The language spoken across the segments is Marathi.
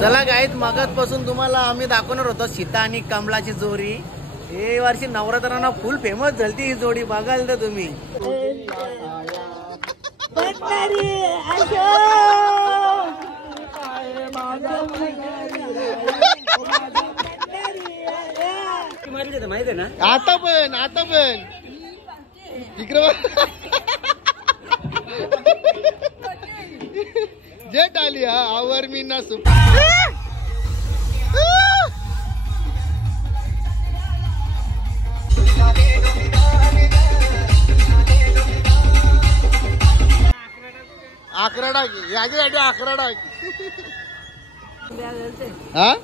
चला गाईत मगाचपासून तुम्हाला आम्ही दाखवणार होतो सीता आणि कमलाची जोडी. हे वर्षी नवरात्रांना फुल फेमस झाली ही जोडी. बघाल तर तुम्ही. माहिती आहे ना. आता पण इकडे जेट आली. हा आवर मी ना सुप. अकरा टाकी याच्यासाठी 11 टाकी. हा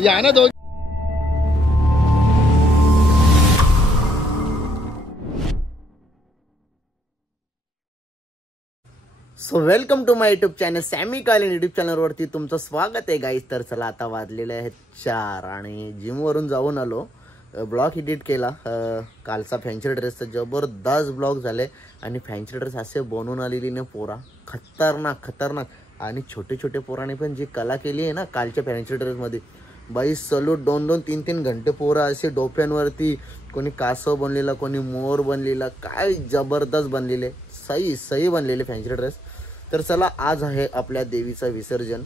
या ना दोघी. So welcome to my YouTube channel सॅमी कालीन युट्यूब चॅनलवरती तुमचं स्वागत आहे गाईस. तर चला आता वाजलेले आहेत 4 आणि जिमवरून जाऊन आलो. ब्लॉग एडिट केला कालचा फॅन्सी ड्रेसचा. जबरदस्त ब्लॉग झाले आणि फॅन्सी ड्रेस असे बनवून आलेली ना पोरा. खतरनाक आणि छोटे छोटे पोराने पण जी कला केली आहे ना कालच्या फॅन्सी ड्रेसमध्ये बाई सलूट. 2-2, 3-3 घंटे पोरा असे डोक्यांवरती. कोणी कासव बनलेला, कोणी मोर बनलेला. काय जबरदस्त बनलेले. सही बनलेले फॅन्सी ड्रेस. तर चला आज आहे आपल्या देवीचं विसर्जन.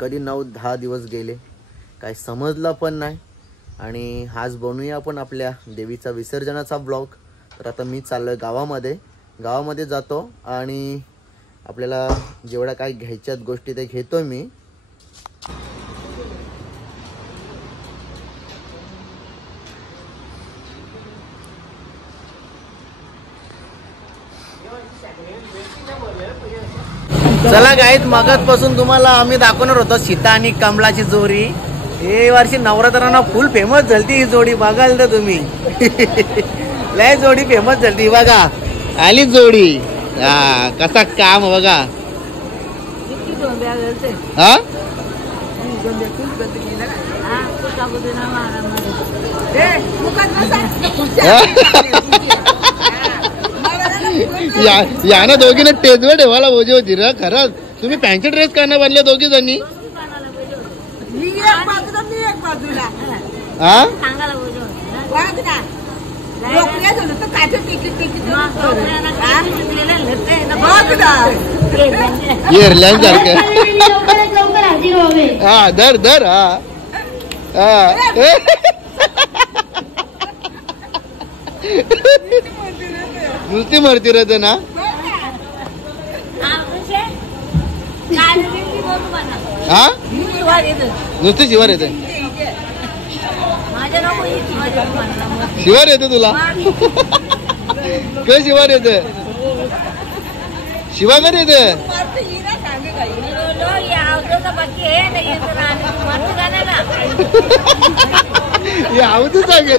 कधी 9-10 दिवस गेले काय समजलं पण नाही. आणि आज बनवूया आपण आपल्या देवीचा विसर्जनाचा ब्लॉग. तर आता मी चाललोय गावामध्ये जातो आणि आपल्याला जेवढ्या काही घ्यायच्यात गोष्टी ते घेतोय मी. चला गाईत मगाचपासून तुम्हाला आम्ही दाखवणार होतो सीता आणि कमलाची जोडी. हे वर्षी नवरात्रांना फुल फेमस झाली ही जोडी. बघाल तर तुम्ही. लय जोडी फेमस झाली. बघा आली जोडी. हा कसा काम बघा. हा या ना दोघीने टेजवर ठेवायला बोजे होती र. खरंच तुम्ही फॅन्सी ड्रेस का नाही बनले दोघी जणी. एअरलाईन सारखं. हा धर हा नुसती मरती रहते ना. हा नुसती शिवार येते. शिवार येते तुला. काय शिवार येते. शिवा कधी येते. आवडू सांगे.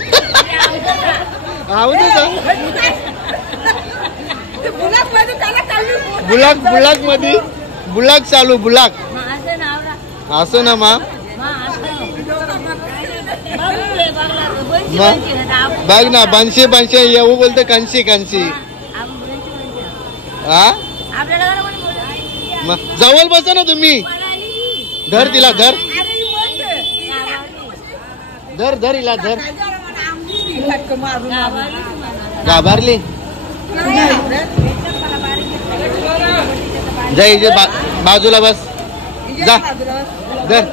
बुलाक मध्ये बुलाक चालू. बुलाक असं ना मा. बघ ना 500 येऊ बोलते. कांशी हा जवळ बसा ना तुम्ही. धर तिला धर हिला धर. घाबरली. जा बाजूला बस. जा धर.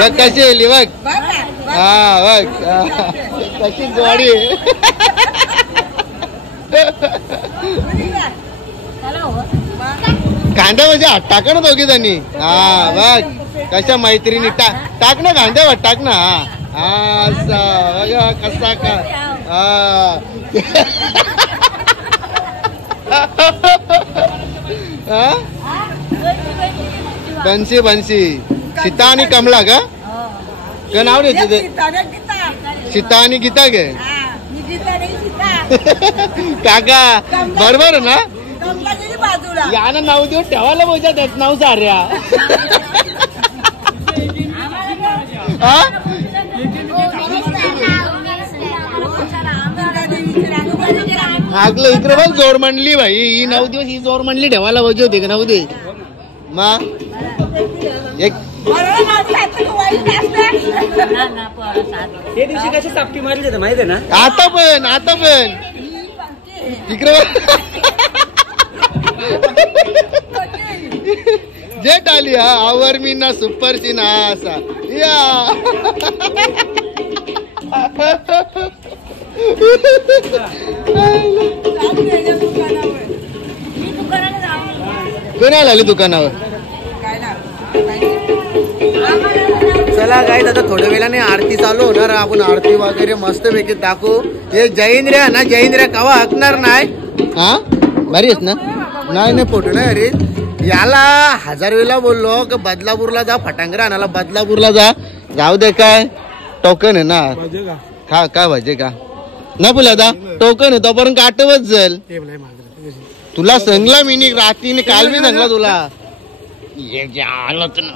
बघ कशी येली बघ. हा बघ कशी जोडी. कांद्या म्हणजे टाक ना दोघी जणी. हा बघ कशा मैत्रिणी. टाक ना कांद्यावर टाक ना. हा बघा कसा का. बन्सी सीता आणि कमला का नाव रे तुझे. सीता आणि गीता गे. काका बरोबर ना. यानं नाव देऊ ठेवायला बोलतात त्याच नाव साऱ्या आगलं इकडे बघ जोर म्हणली भाई ही 9 दिवस ही जोर म्हणली ठेवायला पाहिजे होते का 9 दे मा एक ते दिवशी कशी सापटी मारली माहिती आहे ना आता पण इकडे जेट आली हा आवर मी ना सुपर ची ना असा या कोणाला आली दुकानावर चला काय आता थोड्या वेळाने आरती चालू होणार आपण आरती वगैरे मस्त पैकी दाखवू हे जयेंद्र ना जयेंद्र कवा हकणार नाही हा भारी आहेस ना नाही फोटो नाही अरे याला 1000 वेळा बोललो की बदलापूरला जा फटांगरा आणायला बदलापूरला जाऊ दे काय टोकन आहे ना खा काय भाजे का ना बोला दा टोकन आहे तोपर्यंत आठवत जाईल तुला सांगला मी रात्रीने काल मी सांगला तुला आलंच ना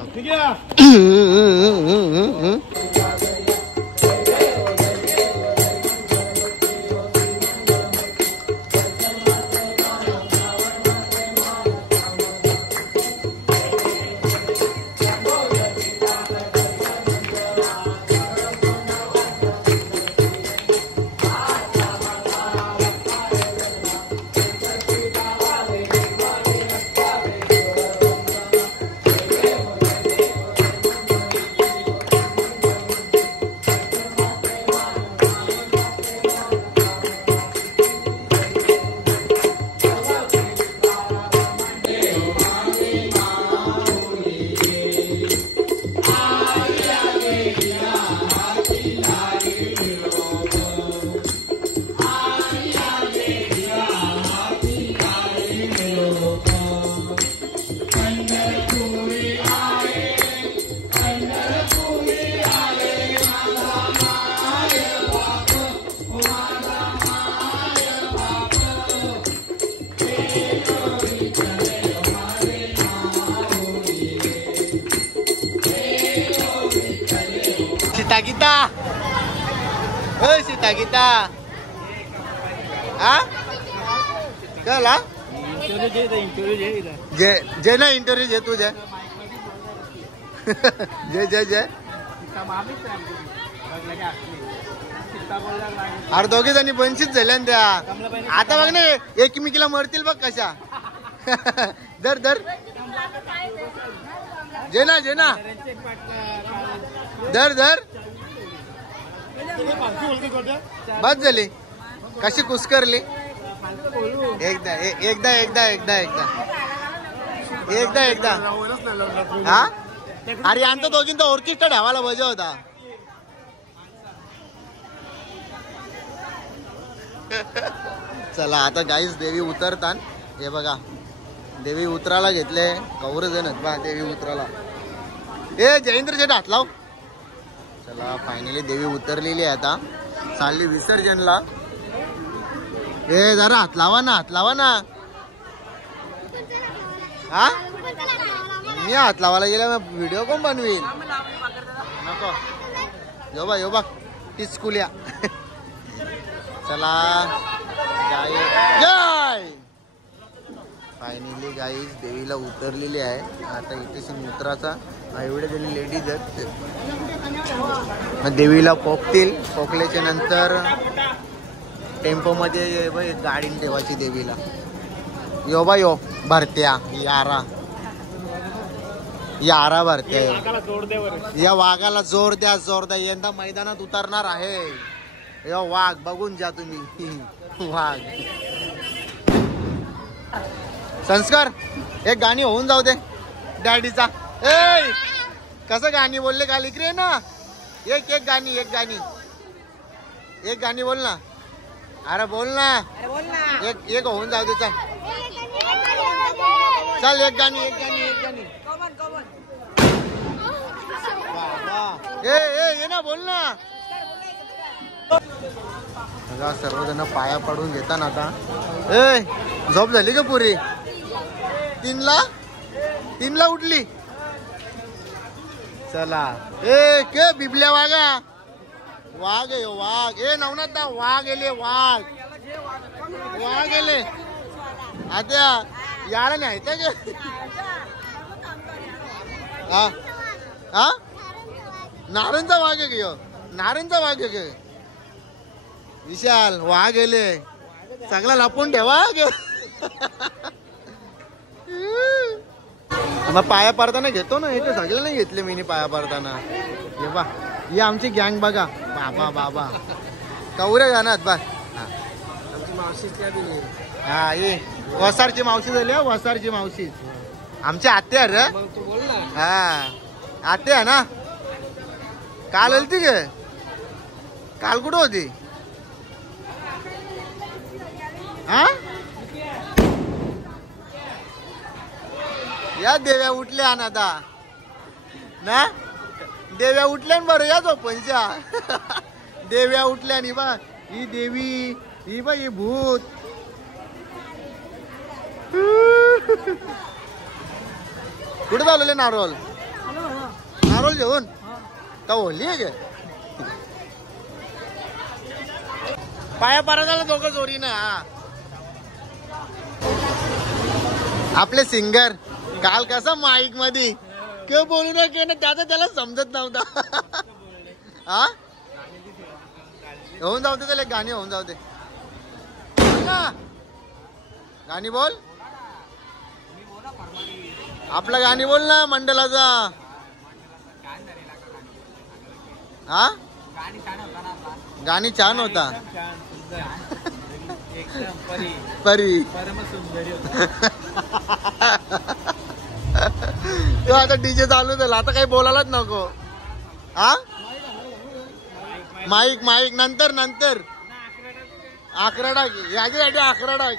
सीता गीता हा चला जे ना इंटरव्ह्यू जे तुझे जय जय जय अरे दोघे जणी वंचित झाल्या त्या आता बघ ना एकमेकीला मरतील बघ कशा दर दर जेना जेना दर दर बस झाली कशी कुस्करली एकदा एकदा एकदा एकदा एकदा एकदा एकदा हा अरे यांचं दोघींचा ऑर्केस्ट्रा ठेवायला पाहिजे होता चला आता गाईस देवी उतरतात हे बघा देवी उतराला घेतले कौर जण बा देवी उतराला ए जयेंद्र शेठ हात लाव चला फायनली देवी उतरलेली आहे आता चालली विसर्जनला ए जरा हात लावा ना हा मी हात लावायला गेला व्हिडिओ कोण बनवील नको यो बा टिचकुल्या चला जय फायनली गाईज देवीला उतरलेली आहे आता इथे उतराचा एवढे जणी लेडीज आहेत देवीला पोकतील पोकल्याच्या नंतर टेम्पो मध्ये गाडीने ठेवायची देवीला यो बा यो भरत्या यारा भरत्या या वाघाला जोर द्या यंदा मैदानात उतरणार आहे यो वाघ बघून जा तुम्ही वाघ संस्कार एक गाणी होऊन जाऊ दे डॅडीचा ए कसं गाणी बोलले काल इकडे ना एक गाणी बोल ना अरे बोल ना एक होऊन जाऊ दे चल एक गाणी ये ना बोल ना सर्वजण पाया पडून घेताना आता ए झोप झाली का पुरी तीनला उठली. चला ए के बिबल्या वागा वाघ आहे वाघ. ए नवनाथ वाघ गेले वाघ गेले आता याला नाही का हा हा नारायणचा वाघ आहे ग नारायणचा वाघ आहे ग विशाल वाघ गेले चांगला लपून ठेवा ग. मग पाया पडताना घेतो ना इथे सगळं नाही घेतले मी पाया पडताना. हे बा ही आमची गँग बघा बाबा बाबा कवरे जाणार बा. हा ये वसारची मावशी झाली वसारची मावशी आमची आत्या रे. हा आत्या ना काल आलती गे काल कुठं होती हा. या देव्या उठल्या ना आता ना देव्या उठल्या बरं या तो पंचा देव्या उठल्या नि बा ही देवी ही बा ही भूत. कुठे चालवले नारोल नारोल जेवण का होली आहे गे पाया पारा झाला दोघं जोरी ना. आपले सिंगर काल कसा माईक मध्ये के बोलू ना के ना त्याचा त्याला समजत नव्हता. हा होऊन जाऊ दे त्याला गाणी होऊन जाऊ दे गाणी बोल आपला गाणी बोल ना मंडलाचा. हा गाणी छान होता परी तो आता डीजे चालू झाला आता काही बोलायलाच नको. हा माईक माईक नंतर नंतर अकरा टाक याच्यासाठी अकरा टाक.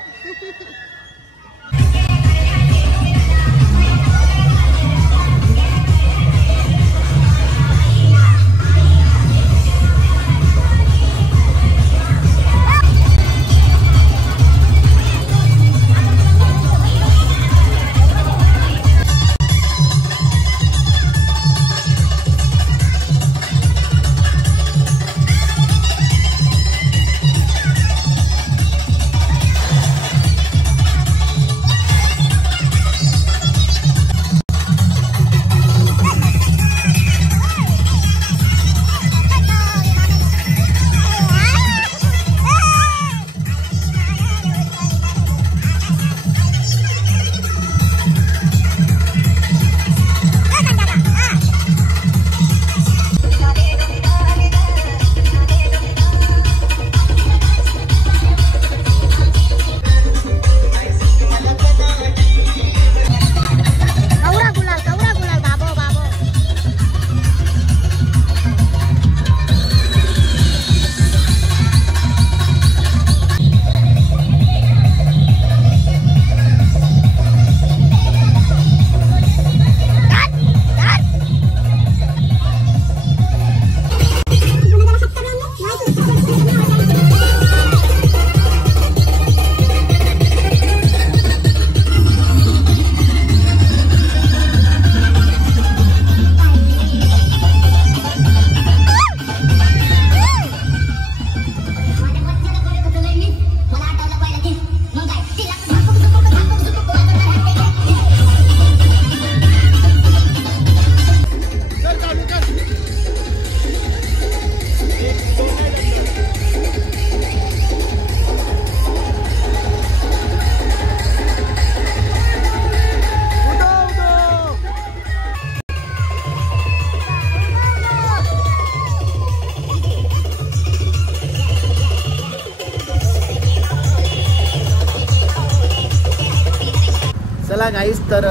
चला गाईस तर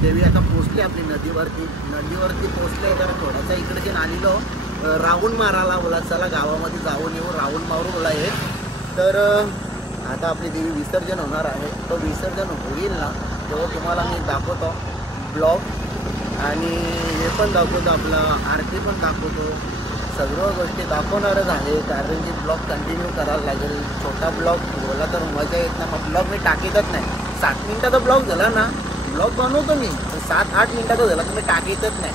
देवी आता पोचली आपली नदीवरती पोचले. तर थोडासा इकडे आलेलो राऊंड मारायला बोला चला गावामध्ये जाऊन येऊ राऊंड मारू बोला हे. तर आता आपली देवी विसर्जन होणार आहे. तो विसर्जन होईल ना तेव्हा तुम्हाला मी दाखवतो ब्लॉग आणि हे पण दाखवतो आपला आरती पण दाखवतो सर्व गोष्टी दाखवणारच आहे. कारण की ब्लॉग कंटिन्यू करायला लागेल. छोटा ब्लॉग बोला तर मजा येत नाही मग ब्लॉग मी टाकीतच नाही. 7 मिनिटाचा ब्लॉग झाला ना, ब्लॉग बनवतो मी 7-8 मिनिटाचा झाला तुम्ही टाकीतच नाही.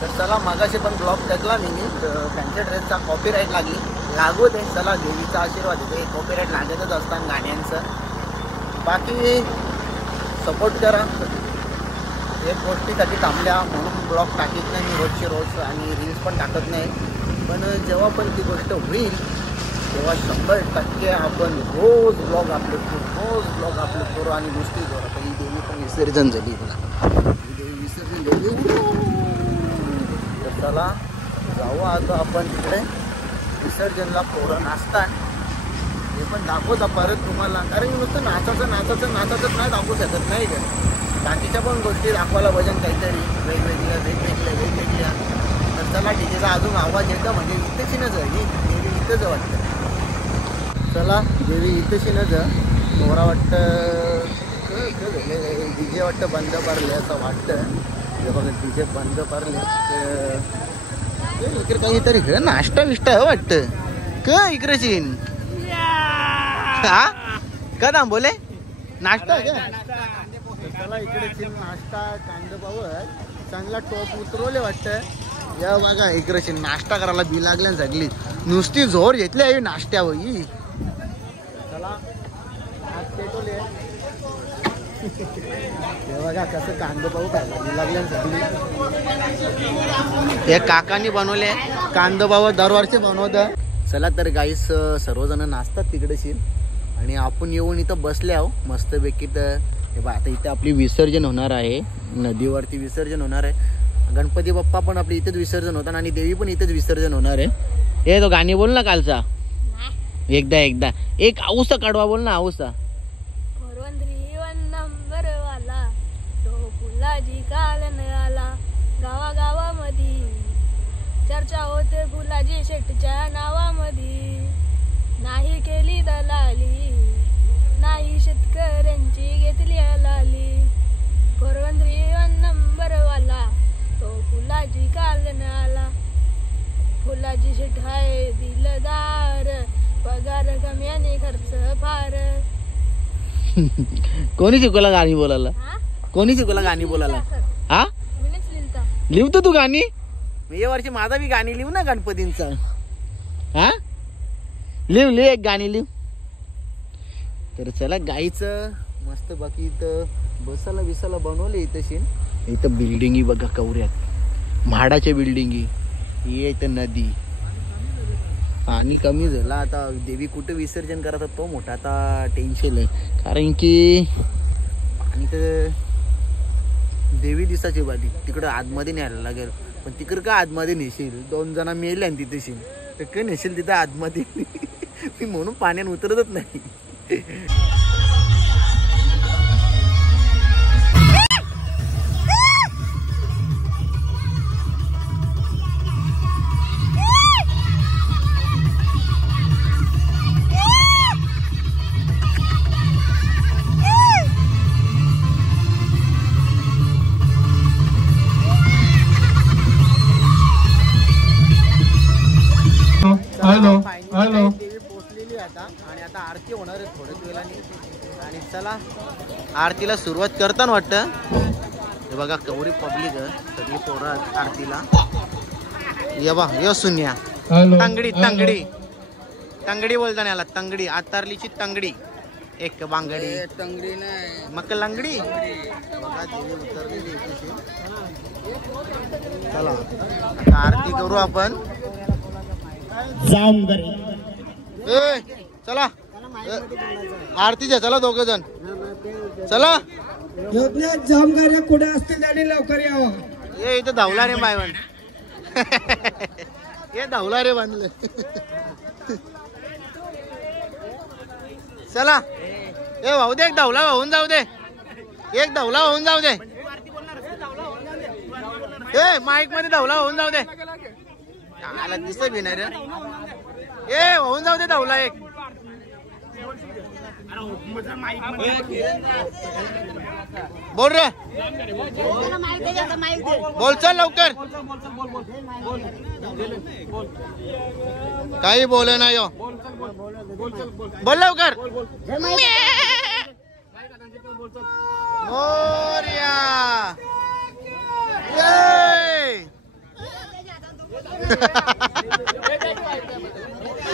तर चला मगाशी पण ब्लॉग टाकला मी त्यांच्या ड्रेसचा कॉपीराईट लागू दे. चला देवीचा आशीर्वाद येते, कॉपीराईट लागतच असतात गाण्यांचं. बाकी सपोर्ट करा. एक गोष्टीसाठी थांबल्या म्हणून ब्लॉग टाकीत नाही मी रोजचे रोज आणि रील्स पण टाकत नाही. पण जेव्हा पण ती गोष्ट होईल तेव्हा 100% आपण रोज ब्लॉग अपलोड करू आणि नुसती करू. आता ही देवी पण विसर्जन झाली तुला, ही देवी विसर्जन झाली. तर चला जाऊ आता आपण तिकडे विसर्जनला. पोरं नाचतात हे पण दाखवता परत तुम्हाला, कारण नुसतं नाचाचं नाही दाखवू शकत नाही का. बाकीच्या पण गोष्टी दाखवायला भजन काहीतरी वेगवेगळ्या. तर चला डीजेचा अजून आवाज येतो म्हणजे इथेच न देवी इथंच वाटतं. चला देवी इथेच न मोरा वाटतं डीजे वाटतं बंद पडले असं वाटतं. हे बघा डीजे बंद पडले. इकडे काहीतरी हे नाश्ता विष्टा वाटतं का इकडे चीन हा का दाम बोले नाश्ता चला इकडे चीन नाश्ता कांदा पाव चांगला टॉप उतरवले वाटतं. या बघा इकडे चीन नाश्ता करायला बी लागल्या सगळी नुसती जोर घेतली आहे नाश्त्यावर. चला पेटवले हे बघा कसं कांदा पाहू खायला बी लागल्या सगळी. हे काकांनी बनवले कांदा पाव दरवर्षी बनवतं. चला तर गाईस सर्वजण नाचतात तिकडे शील आणि आपण येऊन इथं बसले आहो मस्तपैकी. तर हे बघा आता इथे आपली विसर्जन होणार आहे, नदीवरती विसर्जन होणार आहे. गणपती बाप्पा पण आपली इथेच विसर्जन होतात आणि देवी पण इथेच विसर्जन होणार आहे. हे तो गाणी बोल ना कालचा एकदा एक आऊसा काढवा बोल ना आऊसा. गावागावामध्ये चर्चा होते फुलाजी शेटच्या नावामध्ये. नाही केली दलाली, नाही शेतकऱ्यांची घेतली लाली. पोरबंदरी नंबरवाला तो फुलाजी कालन आला. फुलाजी शेट हाय दिलदार, पगार कमी आणि खर्च फार. कोणी शिकवला गाणी बोलायला? कोणी शिकवला गाणी बोलायला? हा लिहतो तू गाणी? या वर्षी माझा बी गाणी लिहू ना गणपतींचा. हा लिव एक गाणी लिव. तर चला गाईचं मस्त बाकी इथं बसायला बिसायला बनवले. इथं बिल्डिंगी बघा कवऱ्यात म्हाडाच्या बिल्डिंगी. ही इथं नदी. पाणी कमी झाला आता देवी कुठे विसर्जन करतात तो मोठा आता टेन्शन आहे. कारण की पाणी तर देवी दिसाची बाधी तिकडं आतमध्ये न्यायला लागेल. पण तिकडं का आतमध्ये नेशील 2 जण मेले आणि तिथे तर काय नेशील तिथं आतमध्ये. मी म्हणून पाण्यात उतरतच नाही. हॅलो देवी पोचलेली आता आणि आता आरती होणार आहे थोड्याच वेळाने. आणि चला आरतीला सुरुवात करताना वाटतं. हे बघा कवरी पब्लिक सगळी पोरं आरतीला. ये बा यो सुन्या तंगडी बोलताना याला तंगडी. आतारलीची तंगडी एक बांगडी तंगडी नाही मग लंगडी. बघा देवी उतरलेली. चला आरती करू आपण. चला आरतीच्या चला 2 जण चला. जामगार कुठे असतील त्याने लवकर यावं. ये इथं धावला रे बायवन. हे धावला रे बांधलं. चला ए भाऊ दे एक धावला होऊन जाऊ दे. एक धावला होऊन जाऊ दे. ए माईक मध्ये धावला होऊन जाऊ दे. आला दिसत बी नाही रे. ए होऊन जाऊ दे धावला एक. बोल रे बोल चल लवकर. काही बोले नाही बोल लवकर. मोरया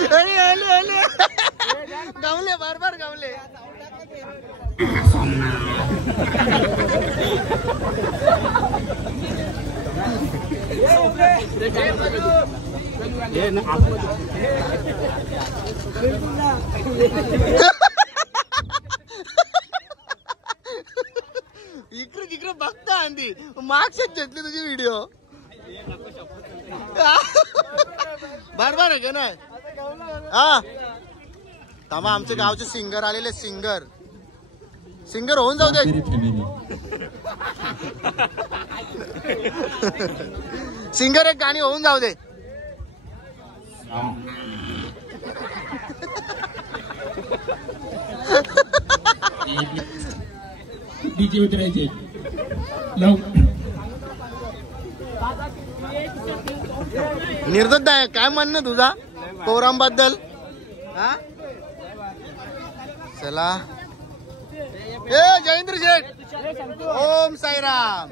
जय गावले बार गावले इकडे बघता आंधी मागच्याच घेतली तुझी व्हिडिओ बार आहे का नाही हा थांबा आमचे गावचे सिंगर आलेले सिंगर होऊन जाऊ दे सिंगर एक गाणी होऊन जाऊ दे डीजे उतरायचे निर्दोष आहे काय म्हणणं तुझा पोरांबद्दल हा चला ए जयेंद्र शेठ ओम साईराम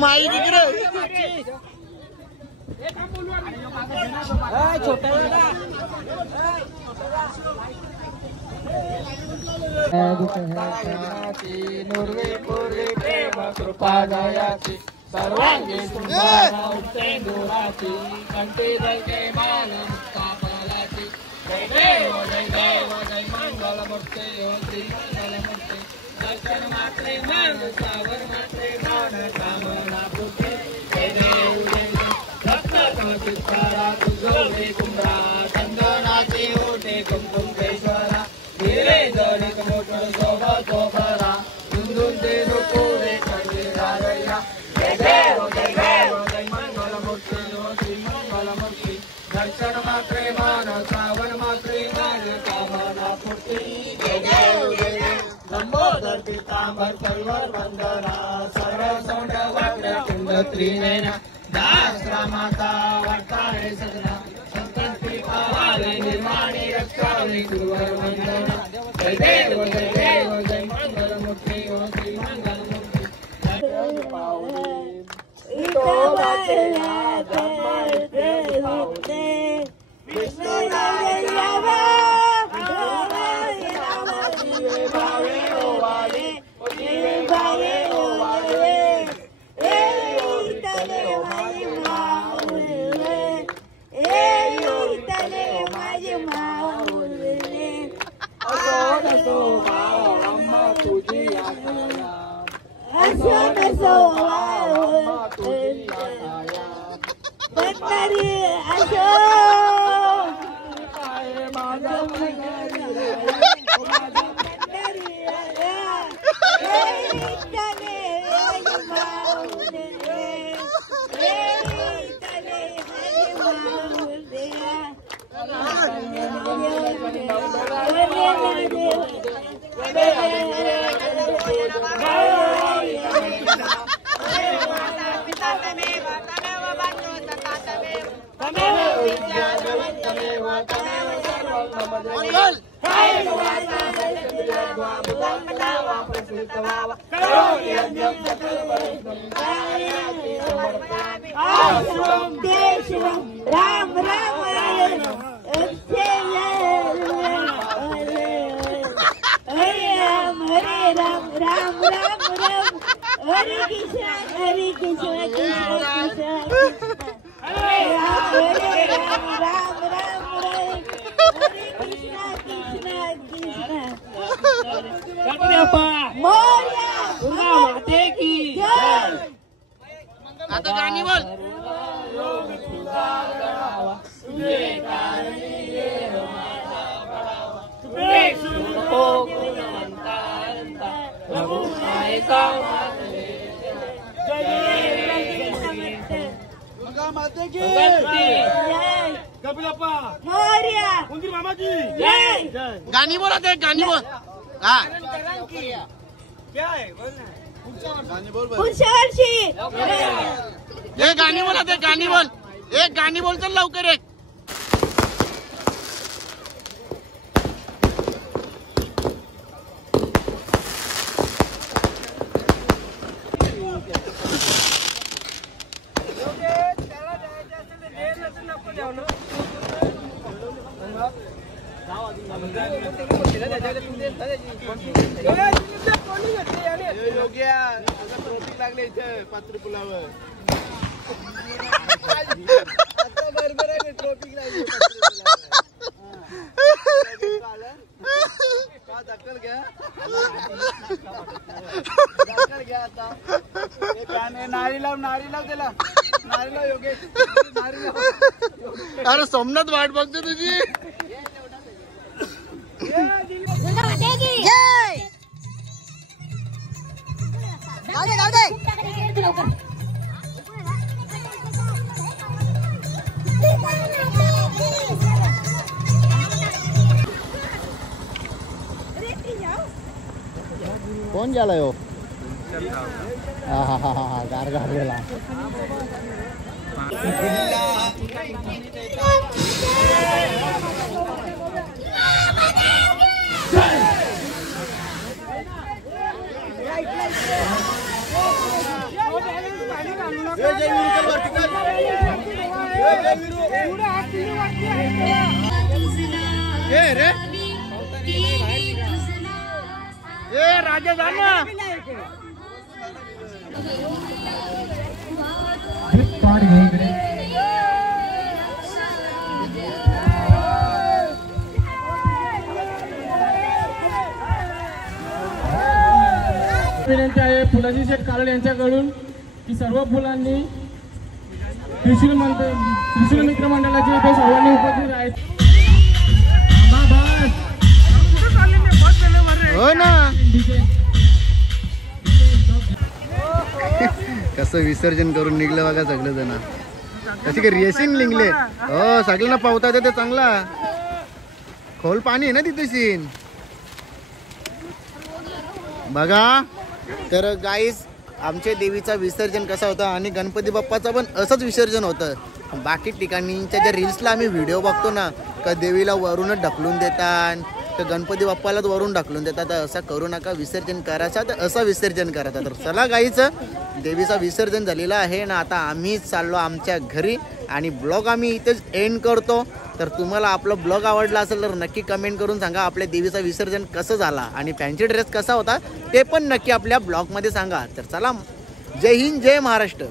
माईक इकडे नुर्वे पूर्वे प्रेम कृपा दयाची सर्वांगी सुंदराची कंठी जय मान मुक्ताफलाची जय देव जय मंगलमूर्ते हो श्री मंगलमूर्ते दर्शन मात्रे मान सावर मात्रे मान कामना पूर्ती जय देव रत्नाचा चित्तारा तुझोरे कुंभरा चंदनाचे होते कुंकुमेश्वरा हिरे जडित मोठं शोभरा दुंदुन ते रुपुरे कडे राया जय देव जय मंगलमूर्ती हो श्री मंगलमूर्ती दर्शन मात्रे मान सावन मात्रे मान कामना पूर्ती जय देव लंबोदर पीतांबर परिवार वंदना सर्व सौंड वक्र कुंड त्रिनयना दास रामाता वर्तारे सदना संतन कृपावाले निर्माणे रक्षावे गुरुवर वंदना जय देव जय मंगलमूर्ती हो श्री मंगलमूर्ती राम राम हरे राम राम राम राम हरे कृष्ण कृष्ण कृष्ण हरे राम राम राम हरे कृष्ण कृष्ण आता गाणी बोल गाणी बोला ते गाणी बोल हा पुढच्या वर्षी एक गाणी बोला ते गाणी बोल एक गाणी बोल चल लवकर एक लागले इथे पात्र पुलावर बरोबर आहे ट्रॉफिक लागली दखल घ्या दखल घ्या आता नारी लाव त्याला नारी लाव योगेश नारी लाव अरे सोमनाथ वाट बघतो तुझी कोण गेला हो हा गार गार गेला राजा जाना विनंती आहे फुलाजी शेठ कालड यांच्याकडून की सर्व फुलांनी त्रिशूल मित्र मंडळाचे इथे सर्वांनी उपस्थित आहेत. हो ना कसं विसर्जन करून निघलं बघा सगळे जण कशी काय रेसिंग निघले हो सगळ्यांना पावता येते ते चांगला खोल पाणी आहे ना तिथे सीन बघा. तर गाईस आमच्या देवीचा विसर्जन कसा होता आणि गणपती बाप्पाचा पण असंच विसर्जन होतं. बाकी ठिकाणीच्या ज्या रील्सला आम्ही व्हिडिओ बघतो ना का देवीला वरूनच ढकलून देतात तर गणपती बाप्पालाच वरून ढकलून देतात. तर असं करू नका विसर्जन करायचं तर असं विसर्जन करायचं. तर चला गाईचं देवीचा विसर्जन झालेला आहे ना आता आम्ही चाललो आमच्या घरी आणि ब्लॉग आम्ही इथेच एंड करतो. तर तुम्हाला आपला ब्लॉग आवडला असेल तर नक्की कमेंट करून सांगा आपल्या देवीचा विसर्जन कसं झाला आणि फॅन्सी ड्रेस कसा होता ते पण नक्की आपल्या ब्लॉगमध्ये सांगा. तर चला जय हिंद जय महाराष्ट्र.